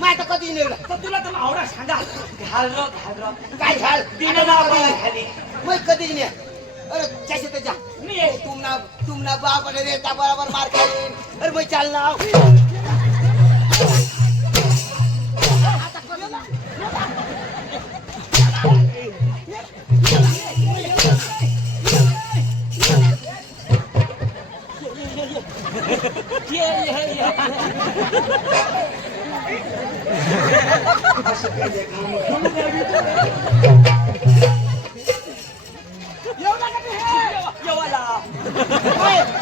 माय तर कधी निवडा तर तुला तर आवडा सांगा घाल र काय घाल तिने खाली मग कधी नाही अरे जैसे तो जा मी तुम ना बाप अरे देता बराबर मार खाई अरे मैं चलना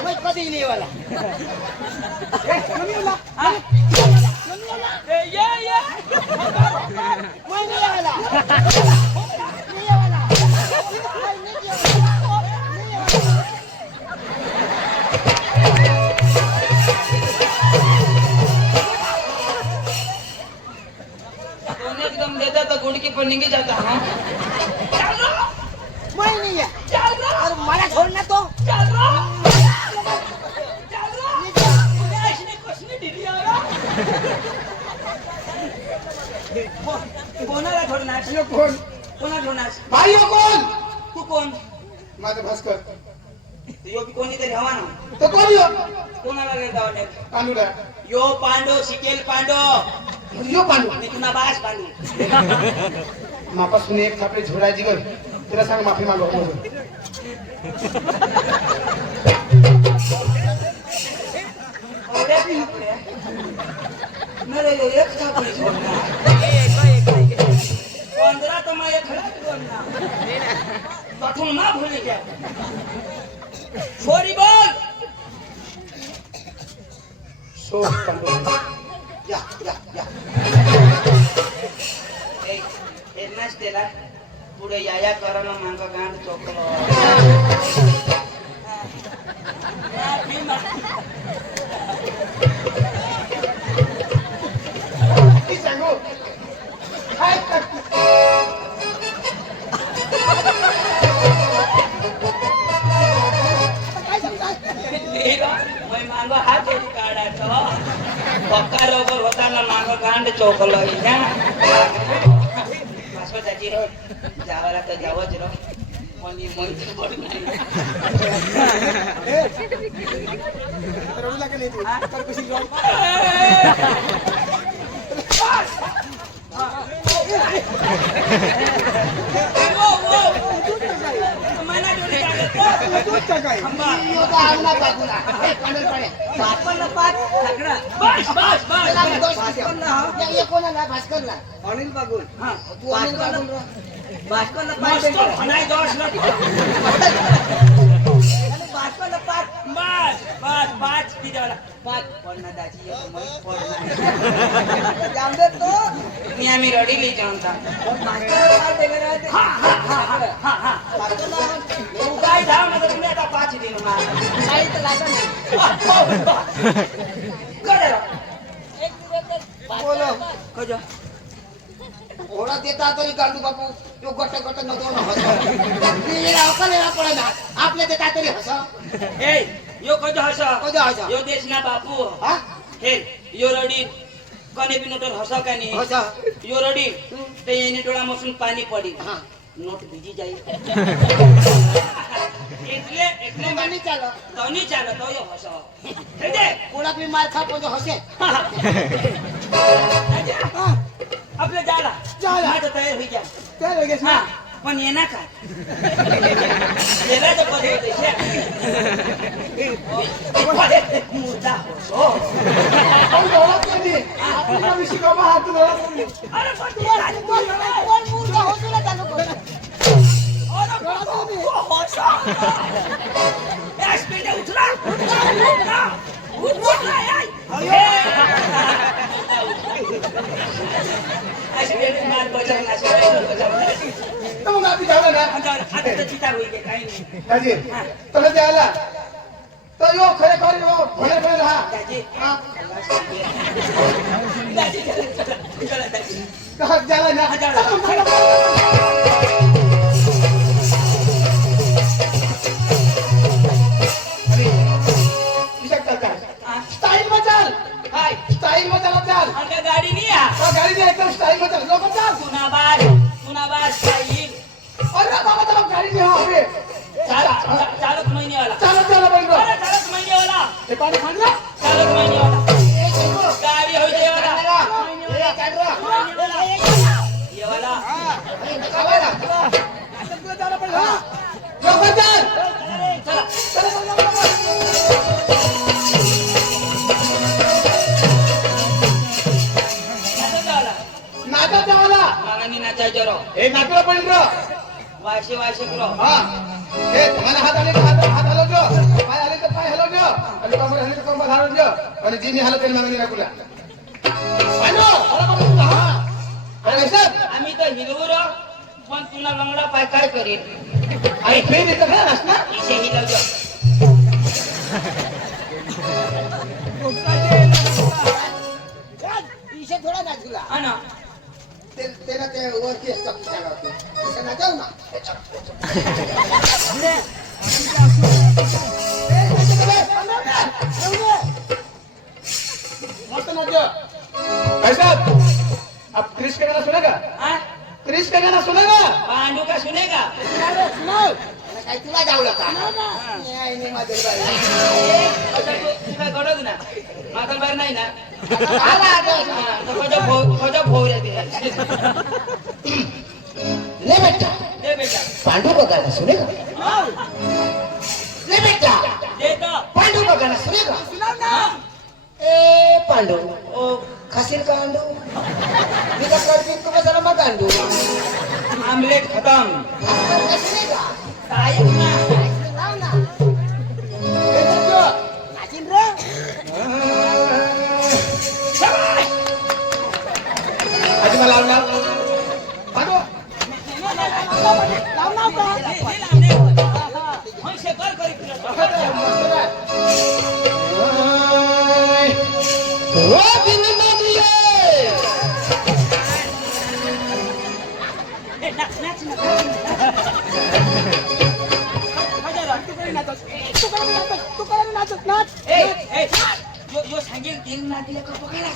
मैं कधी नहीं वाला मैं नहीं वाला एकदम देता तो गुड़की पर निकल जाता हाँ मैं नहीं है और मला छोड़ना तो कोणाला छोडणार कोण कोणाला छोडणार भाई हो कोण तू कोण माझा भास्कर यो कोणीतरी हवा ना तो कोण यो कोणाला रेडा वाटत पांडुरा यो पांडो शिकेल पांडो यो पांडू मी तुला बास पांडू मापासून एक थापडे झोडायची गर तुला सांग माफी मागव मेरे एक थापडी छोड़ना 15 तो मैं एक खड़ा छोड़ना कठुन ना भूल गया छोरी बोल सो पांडू या एनाच त्याला पुढे या करायला मांगा गांड चोकलो की सांगू काय मैं मांगो हाथ जोड़ी काढा तो पक्का रोबर होता ना मांगो गांड चोकलो ना मास्टर जावाला तर जावंच रो कोणी म्हणते पडू नाही रडूला का नाही तू तर कशी जाऊ मला जोडी लागत दूध टाकाय यो तो आगना बागुना हे कांडल पडे 55 सगळा बस त्याला मी दोष देतो ये कोणाला भास्करला अनिल बागुल हां तू अनिल बागुल रो भास्करला पाच म्हणाय दोष ना भास्करला पाच पिदाला पाच पडना दाची एक मग पडना जामदे तो मी आम्ही रडीली जानता भास्करला पाच देगा रहते हा तू काय धाव ना तुम्ही आता पाच दिन मा काही तर लागा नाही करे बोलो कजो ओढा देता तरी गांडू बापू यो गट नको ना हस नीला कलेला पडे ना आपले देता तरी हस ए यो कजो हसा हस यो देश ना बापू हा हे यो रडी कने बी नोटर हसा का नहीं हस यो रडी ते येने डोळा मसून पाणी पडी हा नोट बीजी जाई એટલે मनी चालो तो नहीं चालो तो यो हसा हे दे कोणा बी मार खा पण हसे आपले जाला जाला. माझं तयार होई जा काय लगेच हा पण ये ना का येला तो पदे होते मुद्दा हो आपल्याला विषय का हात तुला अरे पण तू राज बोल कोण मूर्ख होतो चालू कर मग आपली झालं ना दाजी तुला ते आला तर यो खरे खरे यो भले भले राहा का झाला ना स्टाईल मचाल स्टाईल मचाला चाल गाडी चालक महिनेवाला गाडी होई देवाला येवाला नाचा जावला मागानी नाचायचं रो हे नाचला पण रो वाशे वाशे करो हा हे मला हात आले तर हात हलवજો पाय आले तर पाय हलवજો आणि कमर आले तर कमर हलवજો आणि जिनी हालत केली मागणी नाकुला आलो हा आणि सर आम्ही तर हिलवरो पण तुला लंगडा पाय काय करेल आई फेर येतं का ना इसे हिलवજો इशे थोडा नाचला हा ना त्याला ते वरती चक्की चालवते तसं नाचव ना मस्त नाचो कैसा अब क्रिश का गाना सुनेगा हाँ? क्रिश का गाना सुनेगा पांडू का सुनेगा काय तुला जावलं का नाही, नाही, माझं बाई. तुला गरज ना माझा बाहेर नाही ना आला आता. खोजा भोव रे ते ले बेटा दे बेटा पांडू का गाना सुनेगा ले बेटा दे तो पांडू का गाना सुनेगा हाँ? ए पांडू ओ खासील का अंडू मी का करते तू कशाला मग अंडू आमलेट खत्म का सुनेगा काय ना लाव ना हे नाचो नाचिन रे आजी मला लावला पाठवा ओ दिन नदिये यो सांगेल दिल ना दिलं का बघायला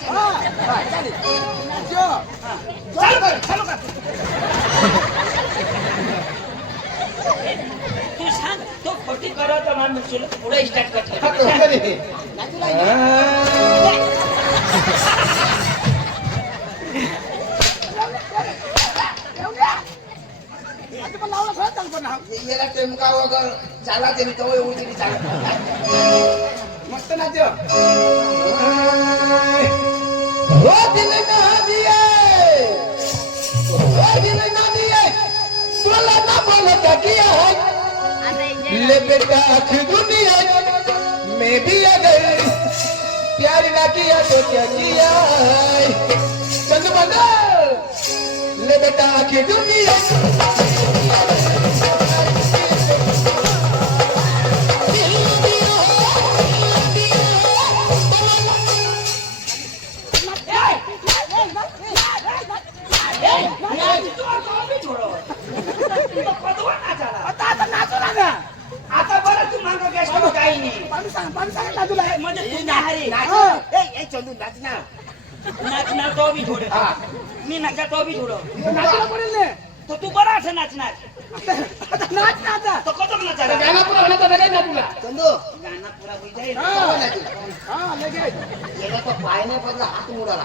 चालू कर तू सांग तो खोटी करत तर मान पुढे स्टार्ट हा, करतो कसं रे? याला टेमका वगैरे चाला ते मी तो एवढी चालत मस्त नाचो ओ दिल नदिये ओ दिल नदिये बोला किया है ले बेटा आखिर दुनिया में भी अगर प्यार ना किया तो क्या किया है चंद बंदर ले बेटा आखिर दुनिया आता बरं तू मागं गॅस काही नाही म्हणजे तू नाही चंदू नाच ना नाचणार तो बी थोडे मी नाचा तो बी थोडं तो तू बरा असं नाचणार तो कधीच नाचणार गाना पुरा होना तो काय ना तुला चंदू गाणं पुरा होई जाईल याला तो पाय नाही पडला हात मुडाला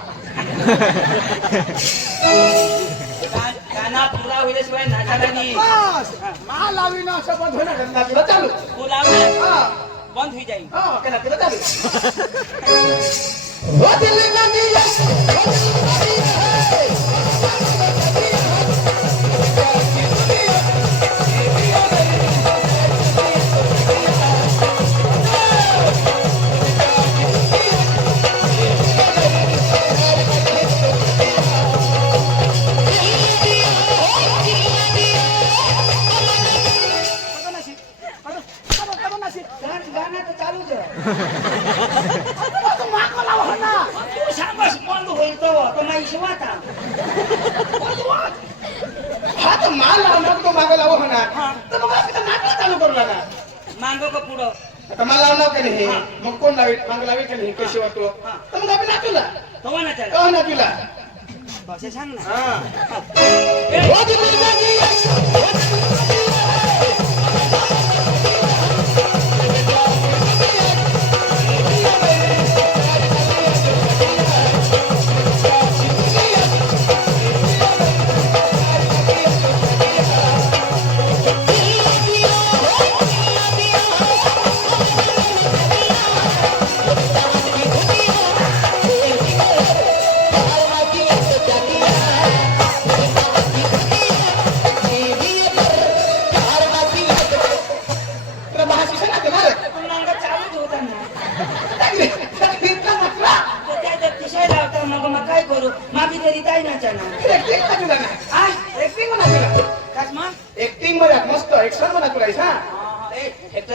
गाणं पुरा होईल्याशिवाय नाचायला नाही तुला चालू तू लावणार हा बंद होई जाईल हा केला तुला चालू ओ दिल नदिये गाणं तर चालूच तू सांगस बंद होईल तो माझी शिवाता हा तर माल लावणार तो मागे लावू होणार तर मग आपलं नाटक चालू करू लागला मांगो का पुढं आता मला लावणार का नाही मग कोण लावेल मागे लावेल का नाही कशी वाटतो तर मग आपण नाचूला तो नाचायला कहा नाचूला भाषा सांग ना हा ए, ओ दिल नदिये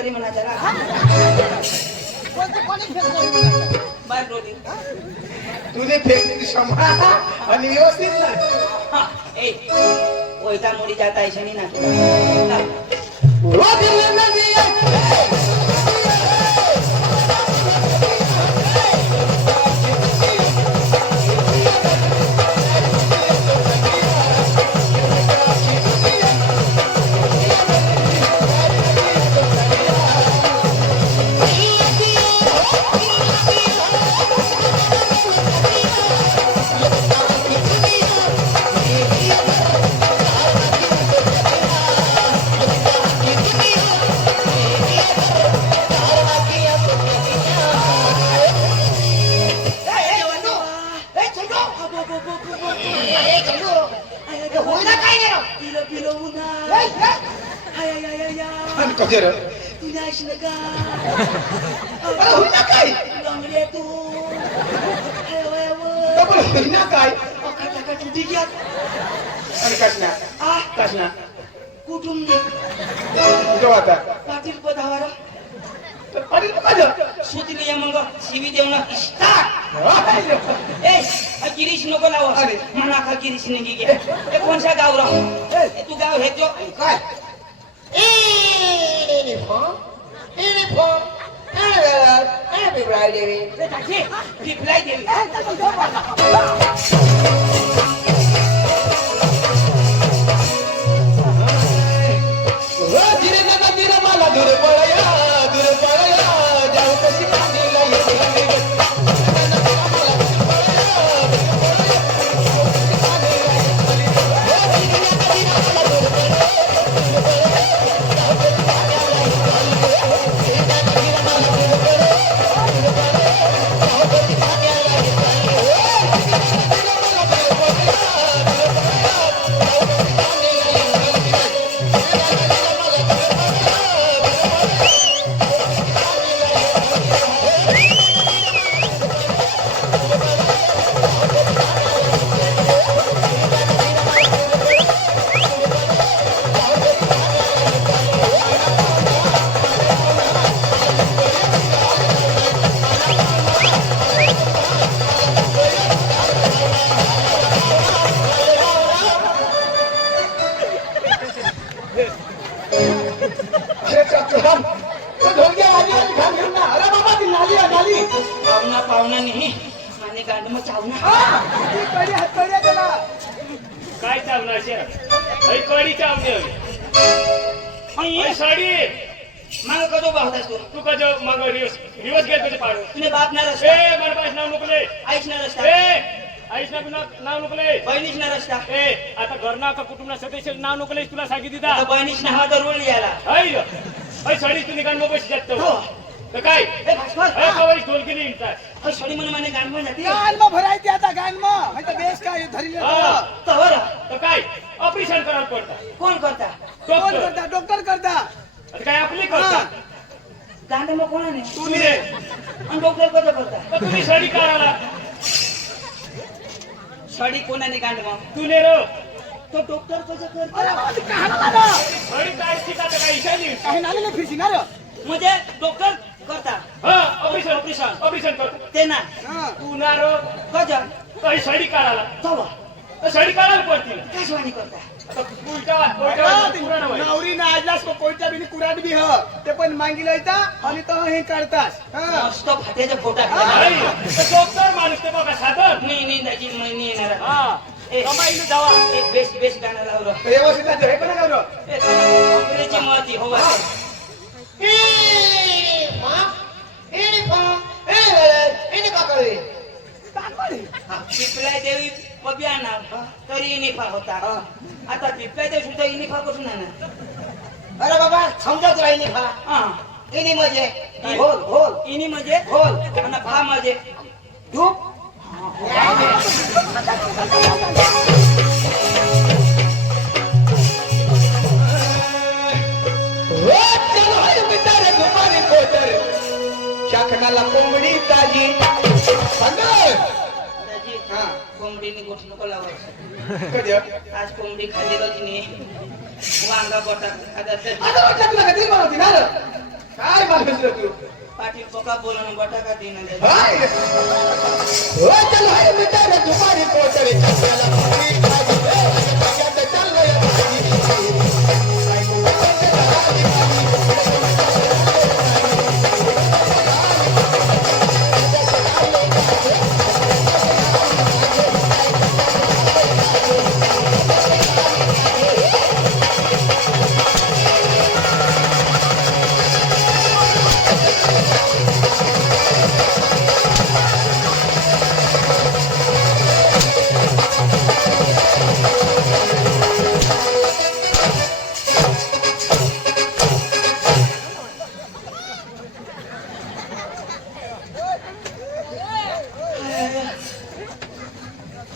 फेक्टरी म्हणायचं ना कोणतं कोणी फेकलं? बाय रोटी तुझे फेकली सांभाळ आणि व्यवस्थित ना ए वैता मुली जाता ऐसा नहीं ना काय कुठून पाटील पदावर सुचली मग शिवी देऊ ना गिरीश नको लाव म्हणा का गिरीश नाही गे कोणसा गाव राहू तू गाव हे जो काय? रिप्लाय देवी मला दूर पळया जाऊ कशी पाणीला पाहुणा नाही माने गांड मग चावना काय चावणार कडी चावणे साडी माग कदो बाहुता तू कज मग रिवर्स गेल तुझे पाडू तुने बाप ना ए रस्ता मार बाईस नाव नुकले आईश ना रस्ता ए आईस ना नाव नुकले बहिणीश ना रस्ता ए आता घरना का कुटुंबना सदस्य नाव नुकले तुला सांगितली दा आता बहिणीश ना हा दरवळ यायला आई साडी तू निघाल मग बस जातो हो. तर काय ए भास्कर कवाई ढोलकी नाही इंटास अ सडी मन माने गांड मग जाती भरायची आता गाण मग बेस काय धरी तवर तर काय ऑपरेशन करायला पडतं कोण करता डॉक्टर डॉक्टर करता आता काय आपली करता गांड मग कोणाने तुम्ही रे आणि डॉक्टर कसं करता तर तुम्ही साडी काढायला सडी कोणाने गांड मग तुले रो तो डॉक्टर कसं करता साडी काय शिकायचं काय इशानी म्हणजे डॉक्टर करता हा ऑपरेशन ऑपरेशन ऑपरेशन करतो ते ना तू ना रो कसं काही साडी काढायला तवा तर साडी काढायला पडते काशवाणी करता आता उलटा पुराण होय. नवरी ना आजलास कोणत्या बिनी कुराट बी ह ते पण मागिला येता आणि तो हे करतास मस्त फाट्याचा फोटा नाही, तर डॉक्टर माणूस ते बघा साधन नाही त्याची महिनी येणार हा कमाईला जावा एक बेस बेस गाणं लावलं व्यवस्थित हे पण गावरो अंग्रेजी महती हो पिपलाय देवी पब्या नाव तरी इनिफा होता आता पिपलाय देवी सुद्धा इनिफा कुठून आणणार अरे बाबा समजा तुला इनी फा हा इनी म्हणजे होल होल इनी म्हणजे होल आणि फा म्हणजे धूप शाखनाला कोंबडी ताजी दाजी कोंबडीने गोठ नको लावायचं आज कोंबडी खाल्ली होती वांगा बोटा काय माणूस रे तू पाटील पका बोलणं बटाका देणं हाय हो चल हाय मिटार दुपारी कोटरे चला मी काय चल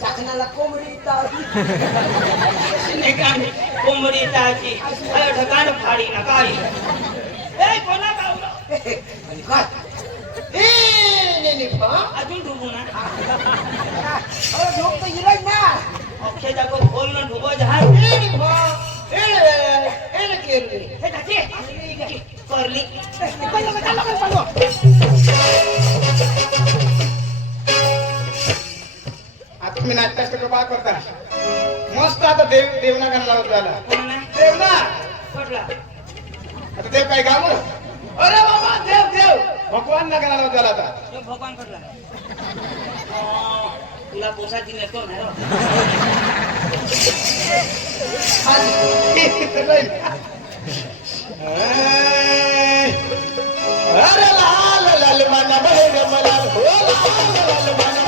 चाकणाला कोंबडी ताजी कोंबडी ताजी ढगाण फाडी ना काही ए कोणा गावलं आणि काय ए नाही पा अजून डुबू ना अरे झोप तर इराज ना अक्षय जागो खोल ना डुबो जहाज ए नाही पा ए ना केले हे जाते करली आता तुम्ही नाट्याचं कृपा करता मस्त आता देवना गाणं लावत झाला कोण ना देवना पटला आता देव काय गाव अरे बाबा देव भगवान ना गाणं लावत झाला आता तो भगवान पटला तुला पोसाची नाही कोण आहे अरे लाल लाल मन बहेर मला हो लाल लाल मन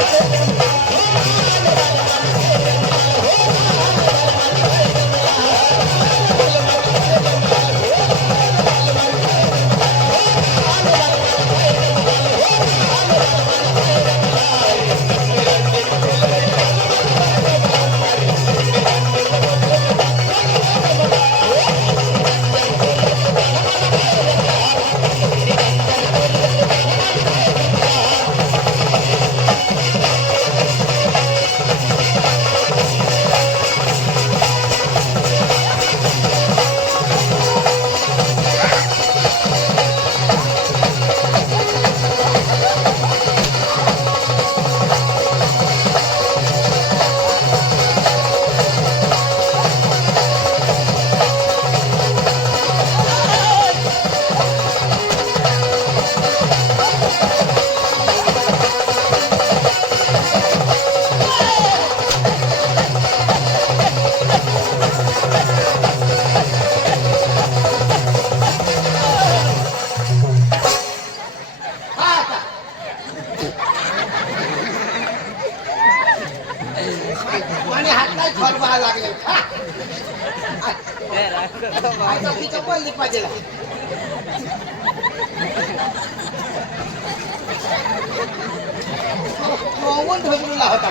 आणि हात काय खरबा लागले आता तिचं बोलली पाहिजे ढोबरूला होता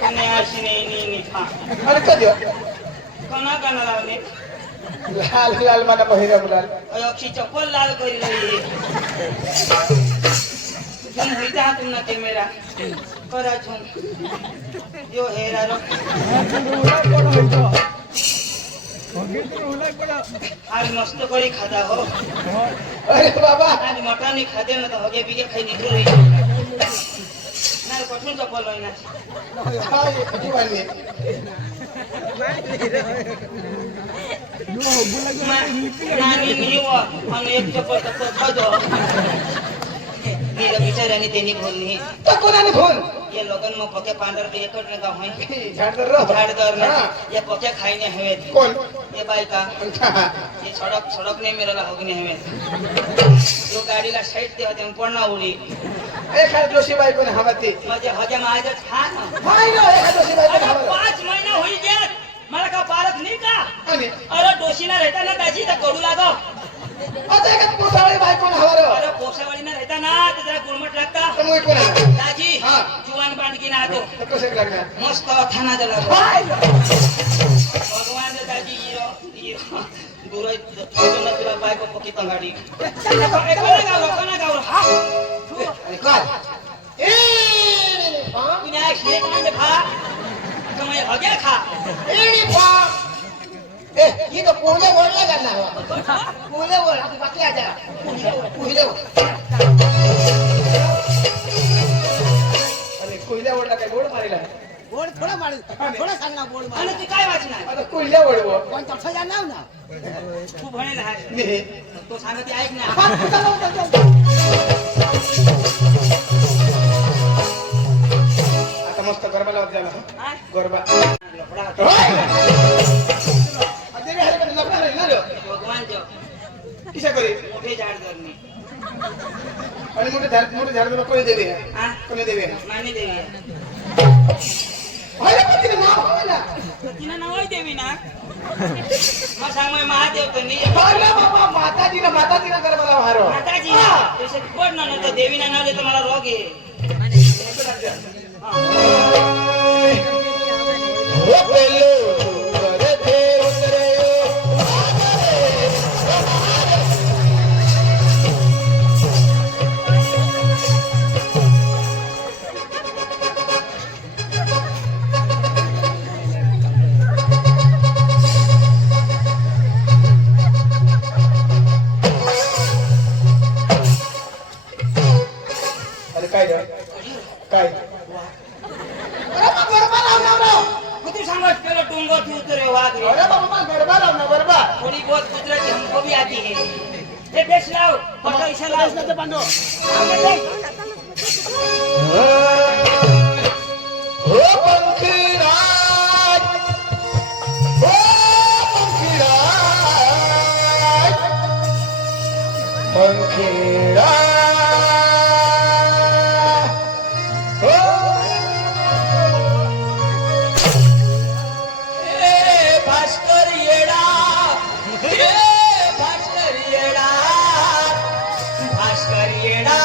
कोणी अशी नाही नी खा अरे कधी कोणा काना लावले लाल लाल मन बहेर मुलाल अक्षी चप्पल लाल करी रही तुम होईता तुमना ते मेरा करा छुम यो हेरा रो आज मस्त करी खाता हो अरे बाबा आज मटन खाते ना तो हगे बिगे खाई निकल रही ना कठून चप्पल होई ना जीवानी नानी निवा हम एक चप्पल खा दो मेरा बिचारानी त्यांनी बोलली तो कोणाने फोन ये लोगन में पके पांडर के एकट में गाव है झाडदर रो झाड़दर में हाँ। ये पके खाईने हवे कोण ये बाई का हाँ। ये सड़क नहीं मेरा ला होगने हवे जो गाड़ी ला साइड दे होते पड़ना उड़ी एखाद जोशी बाई कोण हवती मजे हजम आजच खा ना हाय ना एखाद जोशी बाई कोण अरे हवती 5 महीना हुई गया मला का पारक नहीं का आणि अरे डोशीना रहता ना दाजी तो कडू लागो आता एखाद पोसाळी बाई कोण हवर अरे पोसावाली ना रहता ना तो जरा गुरमट लगता तर मग कोण आहे दाजी हाँ। जुवान बांध की ना तो तर कसं लागणार मस्त थाना जला हाय भगवान दादाजी हीरो दूर ना तुला बायको पकी तंगाडी कोणा गाव हा आणि काय ए पुण्या शेक म्हणजे खा कमाई हगे खा एडी पा ही तो पोहले ओढला करणार पोहले ओढ आपण बाकी आता पोहले ओढ अरे कोयल्या वडला काय गोड मारेला बोर्ड थोडा मार थोडा सांग ना बोर्ड आणि तू काय वाचणार आता कोयल्या वडव पण तसं नाव ना तू भनेल तो सांगते ऐक ना आता मस्त गरबा लावत झाला हा? गरबा लफडा. अरे रे हरकत लपणार नाही ना रे भगवान जो किशा करे मोठे झाड धरणे आणि मोठे झाड कोणी देवे हा? कोणी देवे माने देवी अरे पण तिने नाव हवं तर तिनं नावही देवी ना मग सांग मग महादेव तर नाही अरे बाबा माताजीला गरबा लावा हारो माताजी तसे पड ना तर देवीना नाव देतो मला रोग आहे ओ पेलो रे थे उतरे अरे काय रे काय मग तू सांगत पेलो टुंगो तू उतरे वाघ रे अरे बाबा गरबा लाव ना गरबा थोड़ी बहुत गुजराती हमको भी आती है ये बेच लाओ फोटो इसे लाओ पांडो हो पंखीराज हो पंखीराज पंखीराज हो ए भास्कर येडा भास्कर येडा भास्कर येडा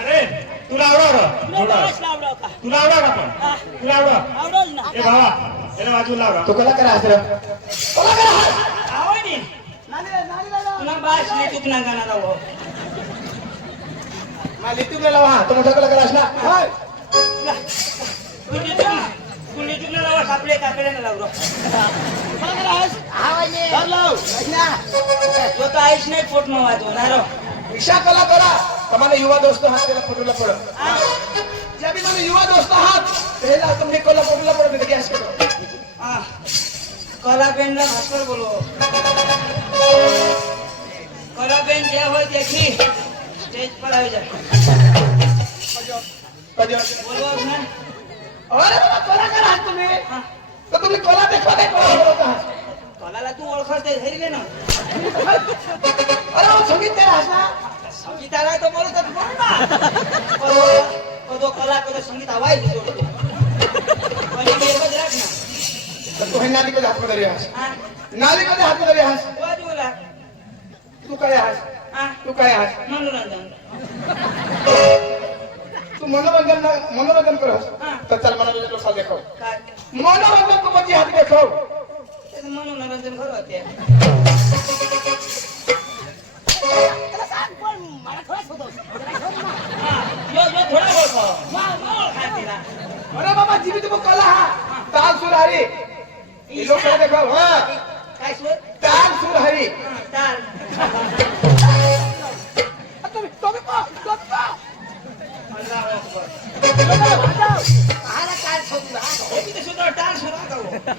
अरे तुला आवडा तुला आवडलं का तुला आवडा का पण हा, तुला आवडा आवडलं ना ए भावा त्याला वाजवून लावला तो कला करा आश्रम आवडली तुला बास नाही चुकणार गाणं लावो माझी तुला लावा तो मोठा कला करा असला कुणी चुकणार लावा सापडे काकडे ना लावलो तो तर आईश नाही पोट न वाजवणार ईशा कला करा तुम्हारे युवा दोस्तों हाथ तेरा फोटोला पड़ो जब भी मैंने युवा दोस्तों हाथ पहला तुमने कोला फोटोला पड़ो मैं गैस करो कला पेन ला भास्कर बोलो कला पेन जे हो देखी स्टेज पर आ जा बोलो ना अरे बाबा कोला करा हाथ तुम्हें तो तुमने कोला देखो कोला कलाला तू ओळखते धैर्य ना अरे वो संगीत तेरा हसना संगीताला तो बोलतात बोल ना कदो कला कदो संगीत आवाज जोडतो पण एक एकच राख ना तो है नाली को हाथ में धरे हस हा नाली को हाथ में धरे हस बाजूला तू काय हस हा तू काय हस मनोरंजन तू मनोरंजन करो हाँ। तो चल मनोरंजन लोग देखो काय मनोरंजन दाखव मनोरंजन घर होते त्याला सांग पण मला खरंच होतो यो थोडा बोलतो खातीला अरे बाबा जीवित कला हा ताल सुर हरी ये लोग काय देखो हां काय सुर ताल सुर हरी ताल आला काय सोडून हे सुद्धा डान्स होता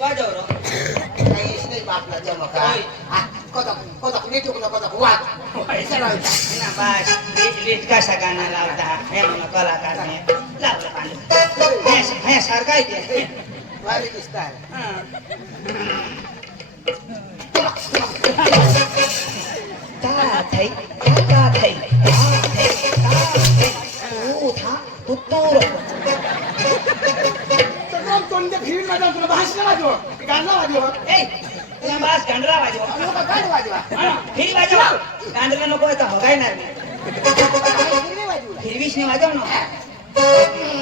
वाजव रो काहीच नाही बापला जमका कदा कुणी टुकलं कदा वाद पैसा लावायचा ना बास लीट कसा गाणं लावता हे म्हणून कलाकारने लावलं पाणी हे सारखा आहे ते भारी दिसताय ता थई ओ था पुत्तूर तर कोणत्या फिल्म मध्ये तुला भाषण वाजव गाणं वाजव ए तुला बास गांडरा वाजव लोक काय वाजवा फिर वाजव गांडरा नको आता हो काय नाही हिरवी वाजवला हिरवीशने वाजव ना